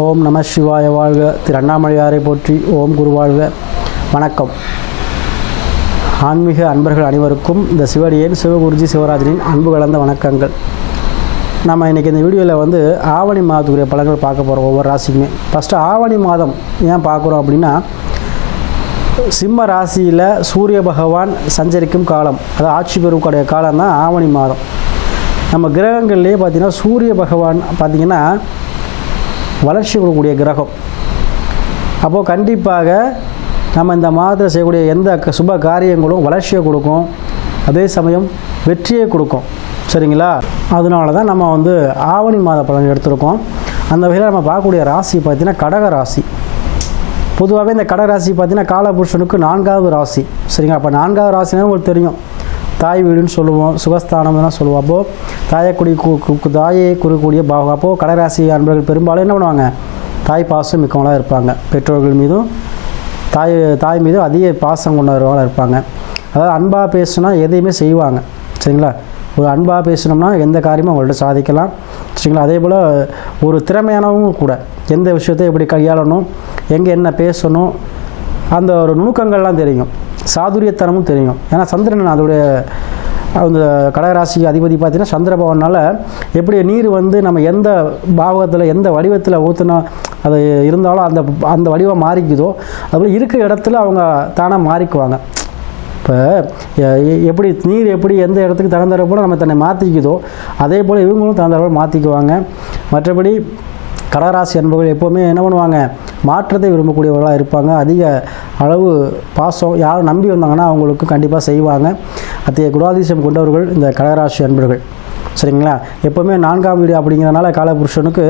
ஓம் நம சிவாய வாழ்க. திரு அண்ணாமலையாரை போற்றி. ஓம் குரு வாழ்க. வணக்கம். ஆன்மீக அன்பர்கள் அனைவருக்கும் இந்த சிவடியேன் சிவகுருஜி சிவராஜனின் அன்பு கலந்த வணக்கங்கள். நம்ம இன்றைக்கி இந்த வீடியோவில் ஆவணி மாதத்துக்குரிய பலன்கள் பார்க்க போகிறோம். ஒவ்வொரு ராசிக்குமே ஃபஸ்ட்டு ஆவணி மாதம் ஏன் பார்க்குறோம் அப்படின்னா, சிம்ம ராசியில் சூரிய பகவான் சஞ்சரிக்கும் காலம், அது ஆட்சி பெறக்கூடிய காலம் தான் ஆவணி மாதம். நம்ம கிரகங்கள்லேயே பார்த்திங்கன்னா சூரிய பகவான் பார்த்திங்கன்னா வளர்ச்சி கொடுக்கக்கூடிய கிரகம். அப்போது கண்டிப்பாக நம்ம இந்த மாதத்தில் செய்யக்கூடிய எந்த சுப காரியங்களும் வளர்ச்சியை கொடுக்கும், அதே சமயம் வெற்றியை கொடுக்கும். சரிங்களா? அதனால தான் நம்ம ஆவணி மாத பலன் எடுத்திருக்கோம். அந்த வகையில் நம்ம பார்க்கக்கூடிய ராசி பார்த்திங்கன்னா கடக ராசி. பொதுவாகவே இந்த கடக ராசி பார்த்திங்கன்னா காலபுருஷனுக்கு 4வது ராசி. சரிங்களா? அப்போ 4வது ராசினா உங்களுக்கு தெரியும், தாய் வீடுன்னு சொல்லுவோம், சுகஸ்தானம் தான் சொல்லுவோம். அப்போது தாயை குறிக்கூடிய பாவம். அப்போது கடகராசி அன்பர்கள் பெரும்பாலும் என்ன பண்ணுவாங்க, தாய் பாசம் மிக்கவங்களாக இருப்பாங்க. பெற்றோர்கள் மீதும் தாய் மீதும் அதிக பாசம் கொண்டவர்களாக இருப்பாங்க. அதாவது அன்பாக பேசுனா எதையுமே செய்வாங்க. சரிங்களா? ஒரு அன்பாக பேசணும்னா எந்த காரியமும் அவங்கள்ட்ட சாதிக்கலாம். சரிங்களா? அதே போல் ஒரு திறமையானவங்க கூட எந்த விஷயத்தை எப்படி கையாளணும், எங்கே என்ன பேசணும், அந்த ஒரு நுணுக்கங்கள்லாம் தெரியும், சாதுரியத்தனமும் தெரியும். ஏன்னா சந்திரன் அதோடைய அந்த கடகராசி அதிபதி பார்த்திங்கன்னா சந்திர பவனால் எப்படி நீர் நம்ம எந்த பாவகத்தில் எந்த வடிவத்தில் ஊற்றினா அது இருந்தாலும் அந்த வடிவம் மாறிக்குதோ, அதுபோல் இருக்கிற இடத்துல அவங்க தானாக மாறிக்குவாங்க. இப்போ எப்படி நீர் எப்படி எந்த இடத்துக்கு தகுந்த போல் நம்ம தன்னை மாற்றிக்குதோ, அதே போல் இவங்களும் தகுந்த போல் மாற்றிக்குவாங்க. மற்றபடி கடகராசி அன்பர்கள் எப்போவுமே என்ன பண்ணுவாங்க, மாற்றத்தை விரும்பக்கூடியவர்களாக இருப்பாங்க. அதிக அளவு பாசம் யாரும் நம்பி வந்தாங்கன்னா அவங்களுக்கு கண்டிப்பாக செய்வாங்க. அத்தகைய குணாதிசயம் கொண்டவர்கள் இந்த கடகராசி அன்பர்கள். சரிங்களா? எப்போவுமே 4ஆம் வீடு அப்படிங்கிறதுனால காலபுருஷனுக்கு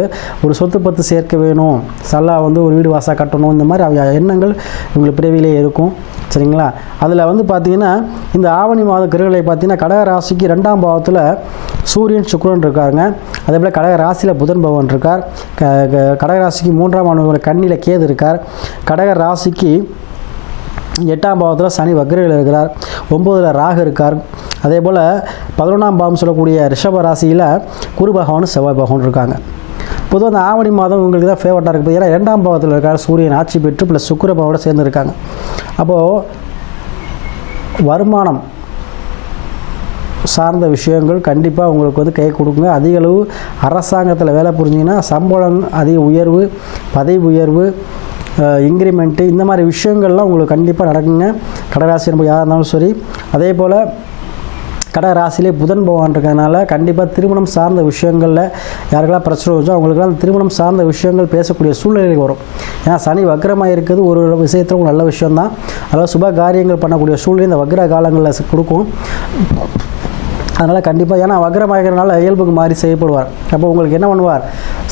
ஒரு சொத்து பத்து சேர்க்க வேணும், சல்லா ஒரு வீடு வாசா கட்டணும், இந்த மாதிரி எண்ணங்கள் இவங்களுக்கு பிறவிலே இருக்கும். சரிங்களா? அதில் பார்த்திங்கன்னா இந்த ஆவணி மாத கிரகங்களை பார்த்திங்கன்னா கடக ராசிக்கு 2ஆம் பாவத்தில் சூரியன் சுக்கிரன் இருக்காருங்க. அதே போல் கடக ராசியில் புதன் பகவான் இருக்கார். கடக ராசிக்கு 3ஆம் ஆண்டு கண்ணியில் கேது இருக்கார். கடக ராசிக்கு 8ஆம் பாவத்தில் சனி வக்ரையில் இருக்கிறார். 9ல் ராகு இருக்கார். அதே போல் 11ஆம் பாவம் சொல்லக்கூடிய ரிஷப ராசியில் குரு பகவானும் செவ்வாய் பகவான் இருக்காங்க. பொதுவாக அந்த ஆவணி மாதம் உங்களுக்கு தான் ஃபேவரட்டாக இருக்குது. ஏன்னா 2ஆம் பாவத்தில் இருக்கார், சூரியன் ஆட்சி பெற்று ப்ளஸ் சுக்கிர பகவானோட சேர்ந்து இருக்காங்க. அப்போது வருமானம் சார்ந்த விஷயங்கள் கண்டிப்பாக உங்களுக்கு கை கொடுக்குங்க. அதிக அளவு அரசாங்கத்தில் வேலை புரிஞ்சிங்கன்னா சம்பளம் அதிக உயர்வு, பதவி உயர்வு, இன்க்ரிமெண்ட்டு, இந்த மாதிரி விஷயங்கள்லாம் உங்களுக்கு கண்டிப்பாக நடக்குங்க. கடகராசி நம்ம யாராக இருந்தாலும் சரி. அதே போல் கடகராசிலே புதன் பகவான் இருக்கிறதுனால கண்டிப்பாக திருமணம் சார்ந்த விஷயங்களில் யாருக்கெல்லாம் பிரச்சனை வச்சோ அவங்களுக்கெல்லாம் திருமணம் சார்ந்த விஷயங்கள் பேசக்கூடிய சூழ்நிலைகள் வரும். ஏன்னா சனி வக்ரமாக இருக்கிறது ஒரு விஷயத்தில் ஒரு நல்ல விஷயந்தான். அதாவது சுப காரியங்கள் பண்ணக்கூடிய சூழ்நிலை இந்த வக்ர காலங்களில் கொடுக்கும். அதனால் கண்டிப்பாக, ஏன்னா வக்ரமாகிறனால இயல்புக்கு மாறி செய்யப்படுவார். அப்போ உங்களுக்கு என்ன பண்ணுவார்,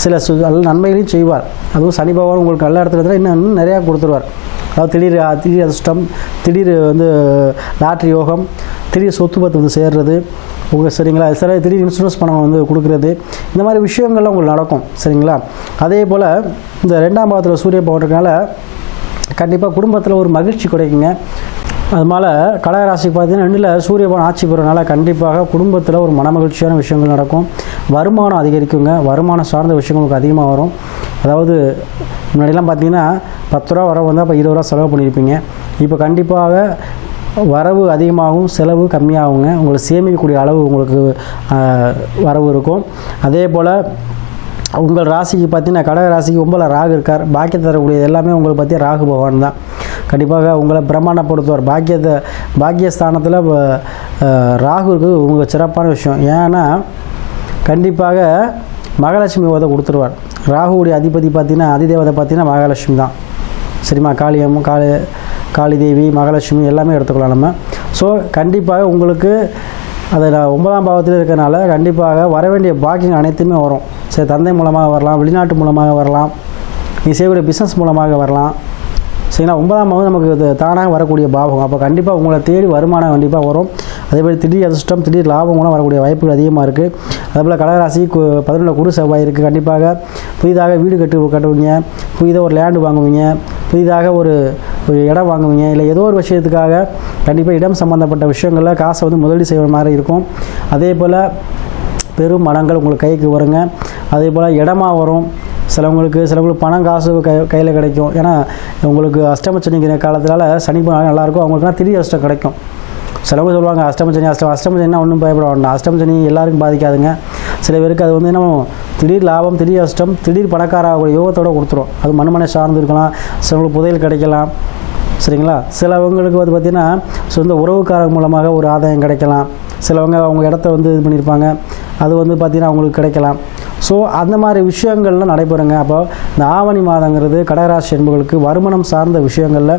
சில நல்ல நன்மைகளையும் செய்வார். அதுவும் சனி பகவான் உங்களுக்கு நல்ல இடத்துல இருந்தால் இன்னும் நிறையா கொடுத்துருவார். அதாவது திடீர் அதிர்ஷ்டம், திடீர் லாட்ரி யோகம், திடீர் சொத்து பத்து சேர்றது சரிங்களா? சில திடீர் இன்சூரன்ஸ் பணம் கொடுக்குறது, இந்த மாதிரி விஷயங்கள்லாம் உங்களுக்கு நடக்கும். சரிங்களா? அதே போல் இந்த 2ஆம் பாவத்தில் சூரிய பகவானுனால கண்டிப்பாக குடும்பத்தில் ஒரு மகிழ்ச்சி கிடைக்குங்க. அதனால் கடகராசிக்கு பார்த்திங்கன்னா 2ல் சூரிய பகவான் ஆட்சி பெறனால கண்டிப்பாக குடும்பத்தில் ஒரு மனமகிழ்ச்சியான விஷயங்கள் நடக்கும். வருமானம் அதிகரிக்குங்க. வருமானம் சார்ந்த விஷயங்களுக்கு அதிகமாக வரும். அதாவது முன்னாடிலாம் பார்த்திங்கன்னா 10 ரூபா வரவு வந்தால் இப்போ 20 ரூபா செலவு பண்ணியிருப்பீங்க. இப்போ கண்டிப்பாக வரவு அதிகமாகவும் செலவு கம்மியாகுங்க. உங்களுக்கு சேமிக்கக்கூடிய அளவு உங்களுக்கு வரவு இருக்கும். அதே போல் உங்கள் ராசிக்கு பார்த்திங்கன்னா கடக ராசிக்கு 9ல் ராகு இருக்கார். பாக்கியத்தை தரக்கூடியது எல்லாமே உங்களுக்கு பற்றி ராகு பகவான் தான். கண்டிப்பாக உங்களை பிரமாண்டப்படுத்துவார். பாக்கியஸ்தானத்தில் ராகு இருக்குது உங்களுக்கு சிறப்பான விஷயம். ஏன்னா கண்டிப்பாக மகாலட்சுமி யோகத்தை கொடுத்துருவார். ராகுவுடைய அதிபதி பார்த்திங்கன்னா அதிதேவதை பார்த்திங்கன்னா மகாலட்சுமி தான். சரிம்மா? காளி தேவி, மகாலட்சுமி எல்லாமே எடுத்துக்கலாம் நம்ம. ஸோ கண்டிப்பாக உங்களுக்கு அதில் 9ஆம் பாவத்தில் இருக்கிறனால கண்டிப்பாக வர வேண்டிய பாக்கியங்கள் அனைத்துமே வரும். சரி, தந்தை மூலமாக வரலாம், வெளிநாட்டு மூலமாக வரலாம், நீ செய்யக்கூடிய பிஸ்னஸ் மூலமாக வரலாம். சரிங்களா? 9ஆம் பாவம் நமக்கு இது தானாக வரக்கூடிய பாவம். அப்போ கண்டிப்பாக உங்களை தேடி வருமானம் கண்டிப்பாக வரும். அதேபோல் திடீர் அதிர்ஷ்டம், திடீர் லாபம் கூட வரக்கூடிய வாய்ப்புகள் அதிகமாக இருக்குது. அதேபோல் கடகராசி 11ல் குரு செவ்வாய் இருக்குது. கண்டிப்பாக புதிதாக வீடு கட்டுவீங்க, புதிதாக ஒரு லேண்டு வாங்குவீங்க, புதிதாக ஒரு இடம் வாங்குவீங்க, இல்லை ஏதோ ஒரு விஷயத்துக்காக கண்டிப்பாக இடம் சம்மந்தப்பட்ட விஷயங்களில் காசை முதலீடு செய்கிற மாதிரி இருக்கும். அதே போல் பெரும் மனங்கள் உங்களுக்கு கைக்கு வருங்க. அதே போல் இடமா வரும். சிலவங்களுக்கு பணம் காசு கையில் கிடைக்கும். ஏன்னா உங்களுக்கு அஷ்டம சனிக்கிற காலத்தினால சனி நல்லாயிருக்கும், அவங்களுக்குலாம் திடீர் அஷ்டம் கிடைக்கும். சிலவங்க சொல்லுவாங்க அஷ்டம சனினா ஒன்றும் பயப்பட வேண்டாம். அஷ்டம சனி எல்லாருக்கும் பாதிக்காதுங்க. சில பேருக்கு அது வந்து என்ன திடீர் லாபம், திடீர் அஷ்டம், திடீர் பணக்கார யோகத்தோடு கொடுத்துரும். அது மண்மனை சார்ந்து இருக்கலாம், சிலவங்களுக்கு புதையல் கிடைக்கலாம். சரிங்களா? சிலவங்களுக்கு வந்து பார்த்திங்கன்னா சொந்த உறவுக்காரங்க மூலமாக ஒரு ஆதாயம் கிடைக்கலாம். சிலவங்க அவங்க இடத்த வந்து இது பண்ணியிருப்பாங்க, அது வந்து பார்த்திங்கன்னா அவங்களுக்கு கிடைக்கலாம். ஸோ அந்த மாதிரி விஷயங்கள்லாம் நடைபெறுங்க. அப்போ இந்த ஆவணி மாதங்கிறது கடகராசி என்பவர்களுக்கு வருமானம் சார்ந்த விஷயங்களில்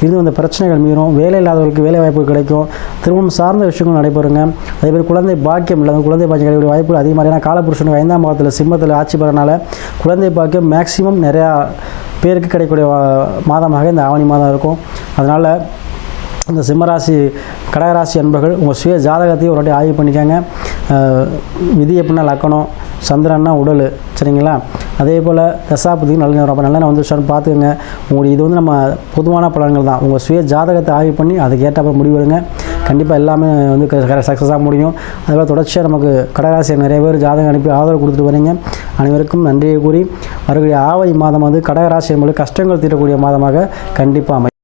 இருந்து அந்த பிரச்சனைகள் மீறும். வேலை இல்லாதவர்களுக்கு வேலை வாய்ப்பு கிடைக்கும். திருமணம் சார்ந்த விஷயங்கள் நடைபெறுங்க. அதேமாதிரி குழந்தை பாக்கியம் இல்லை, குழந்தை பாக்கியம் கிடைக்கிற வாய்ப்புகள் அதிகமாக. ஏன்னா காலபுருஷனுக்கு 5ஆம் பாவத்தில் சிம்மத்தில் ஆட்சி பெறனால குழந்தை பாக்கியம் மேக்சிமம் நிறையா பேருக்கு கிடைக்கக்கூடிய மாதமாக இந்த ஆவணி மாதம் இருக்கும். அதனால் இந்த சிம்மராசி கடகராசி என்பர்கள் உங்கள் சுய ஜாதகத்தையும் ஒரு வாட்டி ஆய்வு பண்ணிக்கோங்க. விதி எப்படின்னா லக்கணம், சந்திரன்னா உடல், சரிங்களா? அதே போல் தசாபதியும் நல்ல நேரம், அப்போ நல்ல நேரம் வந்துருச்சான்னு பார்த்துக்கோங்க. உங்களுக்கு இது வந்து நம்ம பொதுவான பலன்கள் தான். உங்கள் சுய ஜாதகத்தை ஆய்வு பண்ணி அதுக்கு ஏற்றப்ப முடிவெடுங்க. கண்டிப்பாக எல்லாமே வந்து சக்ஸஸாக முடியும். அதுபோல் தொடர்ச்சியாக நமக்கு கடகராசியை நிறைய பேர் ஜாதகம் அனுப்பி ஆதரவு கொடுத்துட்டு வரீங்க. அனைவருக்கும் நன்றியை கூறி வரக்கூடிய ஆவணி மாதம் வந்து கடகராசி என்பது கஷ்டங்கள் தீரக்கூடிய மாதமாக கண்டிப்பாக அமையும்.